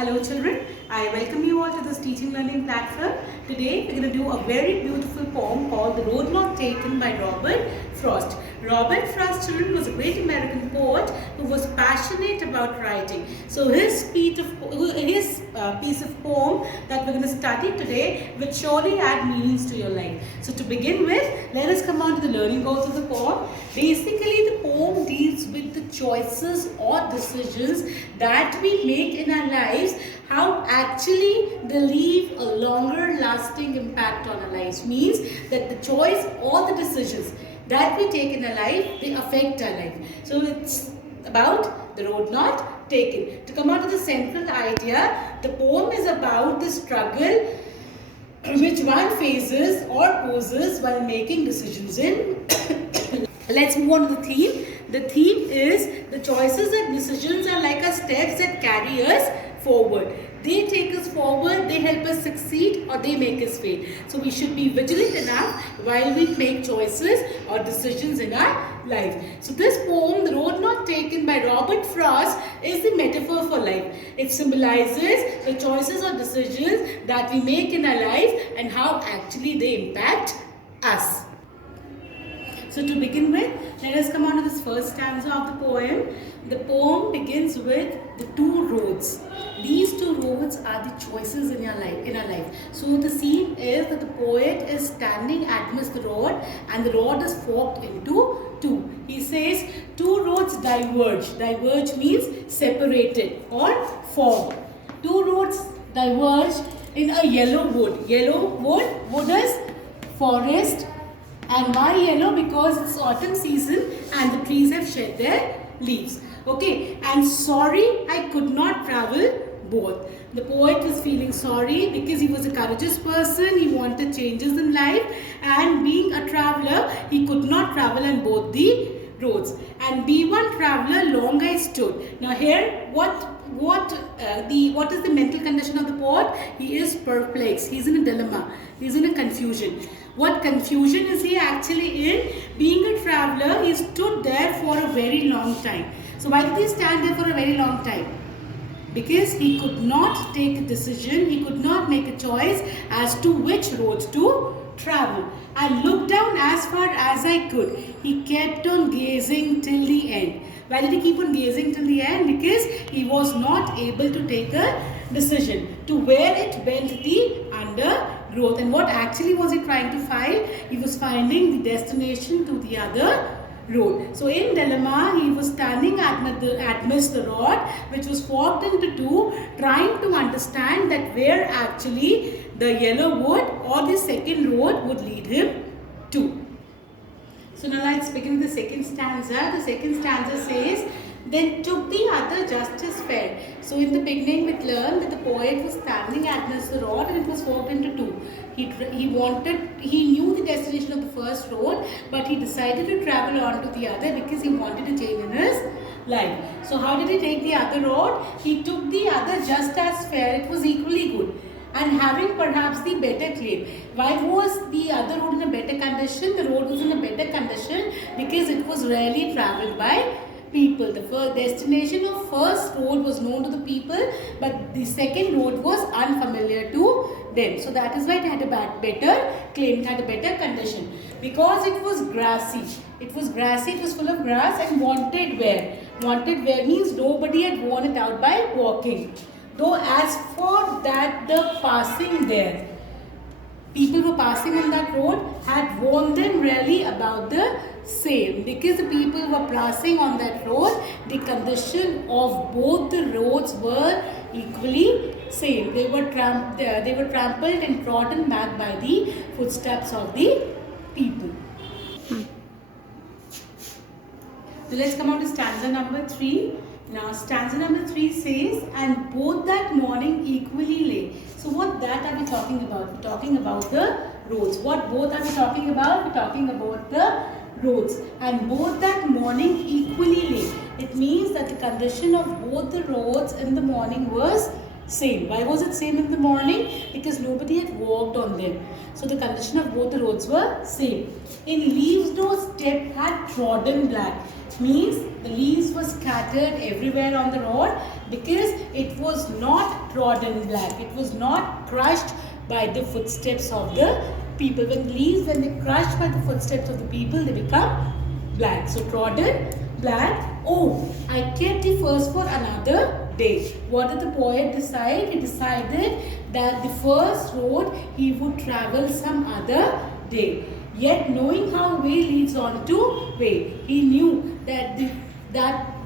Hello children, I welcome you all to this teaching learning platform. Today we're going to do a very beautiful poem called The Road Not Taken by Robert Frost. Robert Frost, children, was a great American poet who was passionate about writing. So his piece of poem that we're going to study today will surely add meanings to your life. So to begin with, let us come on to the learning goals of the poem. Basically, the poem deals with the choices or decisions that we make in our lives, how actually they leave a longer lasting impact on our lives. Means that the choice or the decisions that we take in our life, they affect our life. So it's about the road not taken. To come on to the central idea, the poem is about the struggle which one faces or poses while making decisions in. Let's move on to the theme. The theme is the choices and decisions are like our steps that carry us forward. They take us forward, they help us succeed, or they make us fail. So we should be vigilant enough while we make choices or decisions in our life. So this poem, The Road Not Taken by Robert Frost, is the metaphor for life. It symbolizes the choices or decisions that we make in our life and how actually they impact us. So to begin with, let us come on to this first stanza of the poem. The poem begins with the two roads. These two roads are the choices in our life. So the scene is that the poet is standing amidst the road, and the road is forked into two. He says two roads diverge. Diverge means separated or formed. Two roads diverge in a yellow wood. Yellow wood is forest. And why yellow? Because it's autumn season and the trees have shed their leaves. Okay, and sorry I could not travel both. The poet was feeling sorry because he was a courageous person, he wanted changes in life, and being a traveler, he could not travel on both the roads. And be one traveler, long I stood. Now here, what is the mental condition of the poet? He is perplexed. He's in a dilemma. He's in a confusion. What confusion is he actually in? Being a traveler, he stood there for a very long time. So why did he stand there for a very long time? Because he could not take a decision, he could not make a choice as to which roads to travel. I looked down as far as I could. He kept on gazing till the end. Why did he keep on gazing till the end? Because he was not able to take a decision to where it went the undergrowth. And what actually was he trying to find? He was finding the destination to the other road. So in dilemma, he was standing amidst the road, which was forked into two, trying to understand that where actually the yellow wood or the second road would lead him to. So now let's begin with the second stanza. The second stanza says, then took the other just as fair. So in the beginning we learned that the poet was standing amidst the road and it was forked into two. He knew the destination of the first road, but he decided to travel on to the other because he wanted a change in his life. So how did he take the other road? He took the other just as fair. It was equally good and having perhaps the better claim. Why was the other road in a better condition? The road was in a better condition because it was rarely travelled by people. The first destination of first road was known to the people, but the second road was unfamiliar to them. So that is why it had a better claim, it had a better condition. Because it was grassy. It was grassy, it was full of grass and wanted wear. Wanted wear means nobody had worn it out by walking. Though as for that, the passing there, people were passing on that road had worn them really about the same. Because the people were passing on that road, the condition of both the roads were equally same. They were trampled and trodden back by the footsteps of the people. So let's come on to stanza number 3. Now stanza number 3 says, and both that morning equally lay. So what that are we talking about? We're talking about the roads. What both are we talking about? We're talking about the roads. And both that morning equally lay. It means that the condition of both the roads in the morning was same. Why was it same in the morning? Because nobody had walked on them. So the condition of both the roads were same. In leaves no step had trodden black. Means the leaves were scattered everywhere on the road because it was not trodden black. It was not crushed by the footsteps of the people. When leaves, when they crushed by the footsteps of the people, they become black. So trodden black. Oh, I kept the first for another day. What did the poet decide? He decided that the first road he would travel some other day. Yet knowing how way leads on to way, he knew that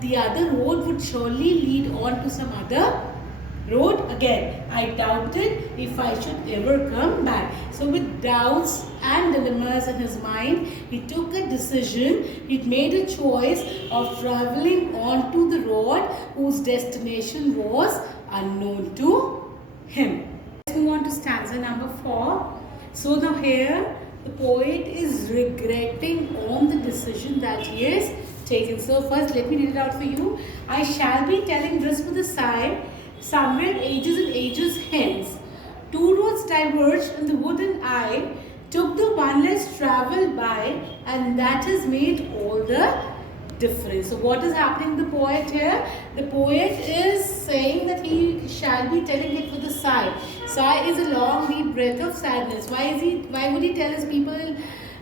the other road would surely lead on to some other road again. I doubted if I should ever come back. So with doubts and dilemmas in his mind, he took a decision. He made a choice of traveling on to the road whose destination was unknown to him. Let's move on to stanza number 4. So now here the poet is regretting on the decision that he has taken. So first let me read it out for you. I shall be telling this with a sigh. Somewhere ages and ages hence, two roads diverged in the wood, and I took the one less travelled by, and that has made all the difference. So what is happening to the poet here? The poet is saying that he shall be telling it with a sigh. Sigh is a long deep breath of sadness. Why would he tell his people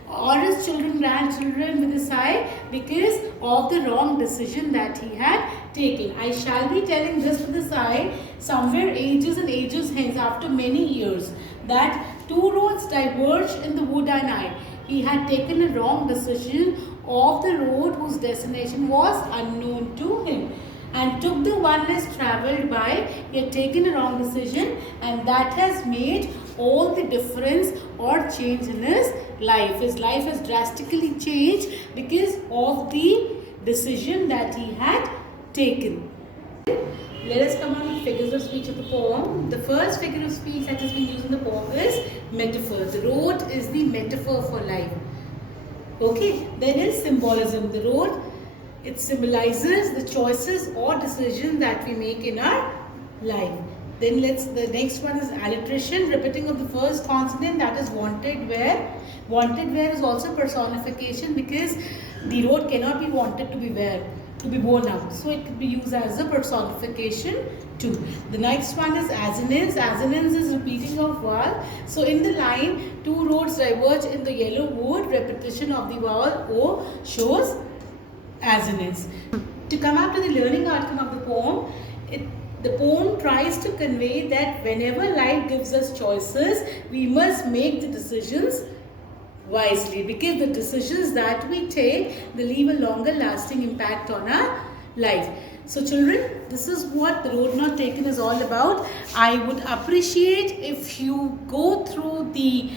or his children, grandchildren with a sigh? Because of the wrong decision that he had taken. I shall be telling this with a sigh, somewhere ages and ages hence, after many years, that two roads diverged in the wood, and I. He had taken a wrong decision of the road whose destination was unknown to him, and took the one less travelled by. He had taken a wrong decision, and that has made all the difference or change in his life. His life has drastically changed because of the decision that he had taken. Let us come on to figures of speech of the poem. The first figure of speech that has been used in the poem is metaphor. The road is the metaphor for life. Okay, then is symbolism. The road, it symbolizes the choices or decisions that we make in our life. Then the next one is alliteration, repeating of the first consonant, that is wanted where. Wanted where is also personification because the road cannot be wanted to be where, to be worn out. So it could be used as a personification too. The next one is assonance. Assonance is repeating of vowel. So in the line, two roads diverge in the yellow wood, repetition of the vowel O shows assonance. To come up to the learning outcome of the poem, the poem tries to convey that whenever life gives us choices, we must make the decisions wisely, because the decisions that we take, they leave a longer lasting impact on our life. So children, this is what the road not taken is all about. I would appreciate if you go through the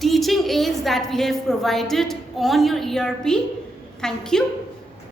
teaching aids that we have provided on your ERP. Thank you.